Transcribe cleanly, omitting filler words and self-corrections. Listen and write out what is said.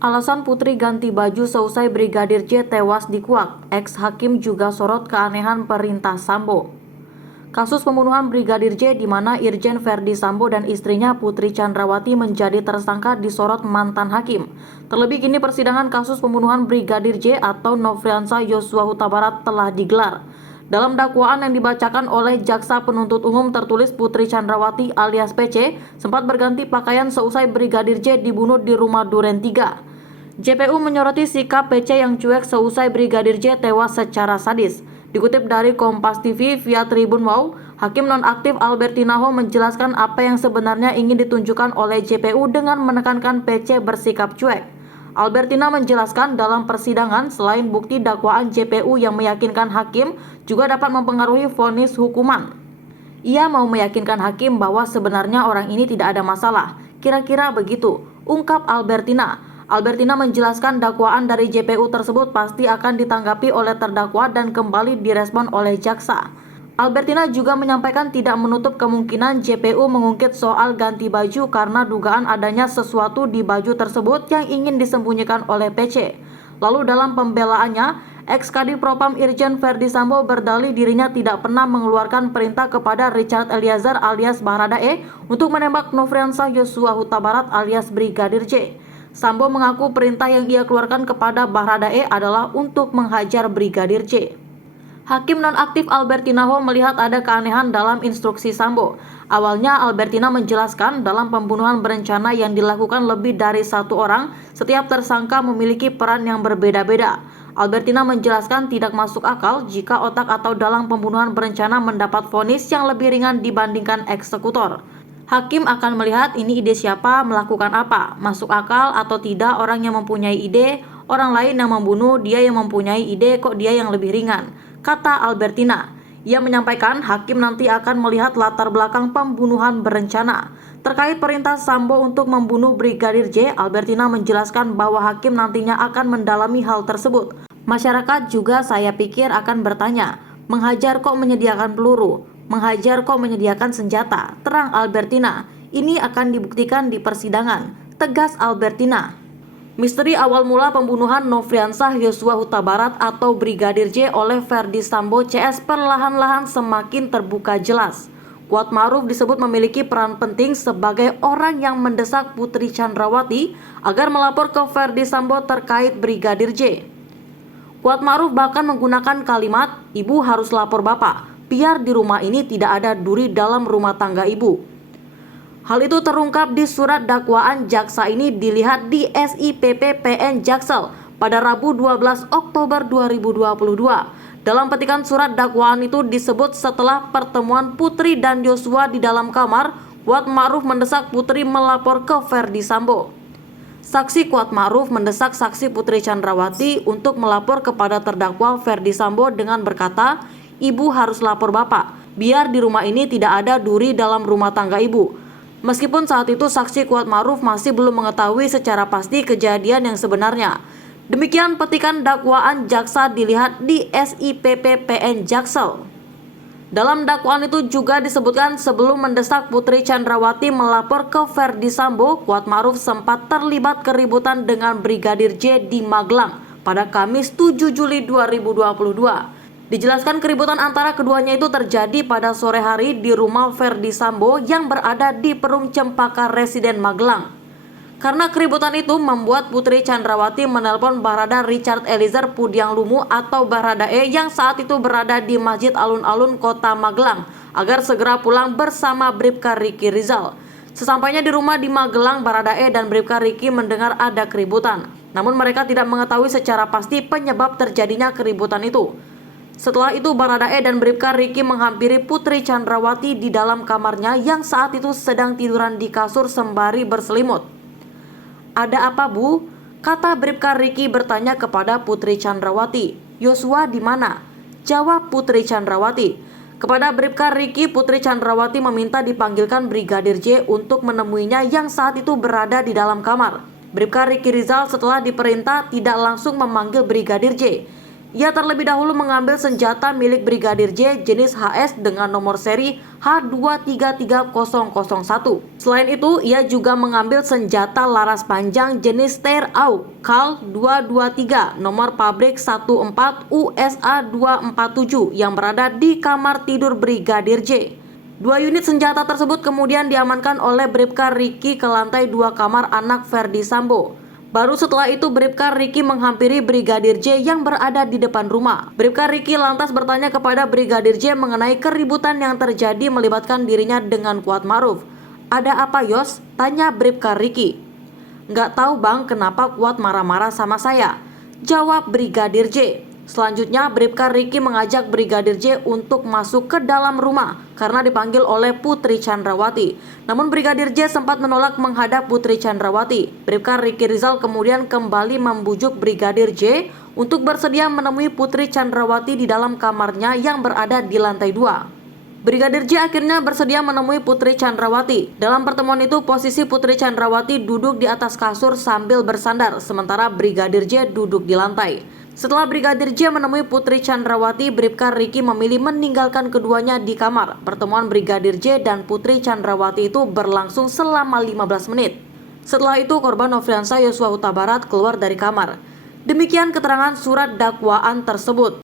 Alasan Putri ganti baju seusai Brigadir J tewas di Kuak. Ex-hakim juga sorot keanehan perintah Sambo. Kasus pembunuhan Brigadir J di mana Irjen Verdi Sambo dan istrinya Putri Chandrawati menjadi tersangka disorot mantan hakim. Terlebih kini persidangan kasus pembunuhan Brigadir J atau Nofriansah Yosua Huta Barat telah digelar. Dalam dakwaan yang dibacakan oleh Jaksa Penuntut Umum tertulis Putri Chandrawati alias PC sempat berganti pakaian seusai Brigadir J dibunuh di rumah Duren 3. JPU menyoroti sikap PC yang cuek seusai Brigadir J tewas secara sadis. Dikutip dari Kompas TV via Tribun Wow, Hakim nonaktif Albertinaho menjelaskan apa yang sebenarnya ingin ditunjukkan oleh JPU dengan menekankan PC bersikap cuek. Albertina menjelaskan dalam persidangan selain bukti dakwaan JPU yang meyakinkan hakim juga dapat mempengaruhi vonis hukuman. Ia mau meyakinkan hakim bahwa sebenarnya orang ini tidak ada masalah. Kira-kira begitu, ungkap Albertina. Albertina menjelaskan dakwaan dari JPU tersebut pasti akan ditanggapi oleh terdakwa dan kembali direspon oleh jaksa. Albertina juga menyampaikan tidak menutup kemungkinan JPU mengungkit soal ganti baju karena dugaan adanya sesuatu di baju tersebut yang ingin disembunyikan oleh PC. Lalu dalam pembelaannya, ex-Kadif Propam Irjen Verdi Sambo berdalih dirinya tidak pernah mengeluarkan perintah kepada Richard Eliezer alias Baradae untuk menembak Nofriansah Yosua Huta Barat alias Brigadir J. Sambo mengaku perintah yang ia keluarkan kepada Baradae adalah untuk menghajar Brigadir J. Hakim nonaktif Albertinaho melihat ada keanehan dalam instruksi Sambo. Awalnya Albertina menjelaskan dalam pembunuhan berencana yang dilakukan lebih dari satu orang, setiap tersangka memiliki peran yang berbeda-beda. Albertina menjelaskan tidak masuk akal jika otak atau dalang pembunuhan berencana mendapat vonis yang lebih ringan dibandingkan eksekutor. Hakim akan melihat ini ide siapa, melakukan apa, masuk akal atau tidak orang yang mempunyai ide, orang lain yang membunuh, dia yang mempunyai ide kok dia yang lebih ringan, kata Albertina. Ia menyampaikan hakim nanti akan melihat latar belakang pembunuhan berencana. Terkait perintah Sambo untuk membunuh Brigadir J, Albertina menjelaskan bahwa hakim nantinya akan mendalami hal tersebut. Masyarakat juga saya pikir akan bertanya, menghajar kok menyediakan peluru? Menghajar kok menyediakan senjata, terang Albertina. Ini akan dibuktikan di persidangan, tegas Albertina. Misteri awal mula pembunuhan Nofriansah Yosua Huta Barat atau Brigadir J oleh Verdi Sambo CS perlahan-lahan semakin terbuka jelas. Kuatmaruf disebut memiliki peran penting sebagai orang yang mendesak Putri Chandrawati agar melapor ke Verdi Sambo terkait Brigadir J. Kuatmaruf bahkan menggunakan kalimat, "Ibu harus lapor Bapak, biar di rumah ini tidak ada duri dalam rumah tangga ibu." Hal itu terungkap di surat dakwaan jaksa ini dilihat di SIPP PN Jaksel pada Rabu 12 Oktober 2022. Dalam petikan surat dakwaan itu disebut setelah pertemuan Putri dan Yosua di dalam kamar, Kuatmaruf mendesak Putri melapor ke Verdi Sambo. Saksi Kuatmaruf mendesak saksi Putri Chandrawati untuk melapor kepada terdakwa Verdi Sambo dengan berkata, "Ibu harus lapor Bapak, biar di rumah ini tidak ada duri dalam rumah tangga ibu." Meskipun saat itu saksi Kuatmaruf masih belum mengetahui secara pasti kejadian yang sebenarnya. Demikian petikan dakwaan jaksa dilihat di SIPP PN Jaksel. Dalam dakwaan itu juga disebutkan sebelum mendesak Putri Chandrawati melapor ke Verdi Sambo, Kuatmaruf sempat terlibat keributan dengan Brigadir J di Magelang pada Kamis 7 Juli 2022. Dijelaskan keributan antara keduanya itu terjadi pada sore hari di rumah Verdi Sambo yang berada di Perum Cempaka Residen Magelang. Karena keributan itu membuat Putri Chandrawati menelpon Barada Richard Eliezer Pudiang Lumu atau Baradae yang saat itu berada di Masjid Alun-Alun Kota Magelang agar segera pulang bersama Bribka Riki Rizal. Sesampainya di rumah di Magelang, Baradae dan Bribka Riki mendengar ada keributan. Namun mereka tidak mengetahui secara pasti penyebab terjadinya keributan itu. Setelah itu Baradae dan Bribka Riki menghampiri Putri Chandrawati di dalam kamarnya yang saat itu sedang tiduran di kasur sembari berselimut. "Ada apa, Bu?" kata Bribka Riki bertanya kepada Putri Chandrawati. "Yosua di mana?" jawab Putri Chandrawati. Kepada Bribka Riki, Putri Chandrawati meminta dipanggilkan Brigadir J untuk menemuinya yang saat itu berada di dalam kamar. Bribka Riki Rizal setelah diperintah tidak langsung memanggil Brigadir J. Ia terlebih dahulu mengambil senjata milik Brigadir J jenis HS dengan nomor seri H233001. Selain itu, ia juga mengambil senjata laras panjang jenis Steyr AUG Kal 223 nomor pabrik 14 USA 247 yang berada di kamar tidur Brigadir J. Dua unit senjata tersebut kemudian diamankan oleh Bribka Riki ke lantai 2 kamar anak Ferdi Sambo. Baru setelah itu Bribka Riki menghampiri Brigadir J yang berada di depan rumah. Bribka Riki lantas bertanya kepada Brigadir J mengenai keributan yang terjadi melibatkan dirinya dengan Kuat Ma'ruf. "Ada apa, Yos?" tanya Bribka Riki. "Nggak tahu bang, kenapa Kuat marah-marah sama saya," jawab Brigadir J. Selanjutnya Bribka Riki mengajak Brigadir J untuk masuk ke dalam rumah karena dipanggil oleh Putri Chandrawati. Namun Brigadir J sempat menolak menghadap Putri Chandrawati. Bribka Riki Rizal kemudian kembali membujuk Brigadir J untuk bersedia menemui Putri Chandrawati di dalam kamarnya yang berada di lantai 2. Brigadir J akhirnya bersedia menemui Putri Chandrawati. Dalam pertemuan itu posisi Putri Chandrawati duduk di atas kasur sambil bersandar, sementara Brigadir J duduk di lantai. Setelah Brigadir J menemui Putri Chandrawati, Bribka Riki memilih meninggalkan keduanya di kamar. Pertemuan Brigadir J dan Putri Chandrawati itu berlangsung selama 15 menit. Setelah itu korban Nofriansah Yosua Huta Barat keluar dari kamar. Demikian keterangan surat dakwaan tersebut.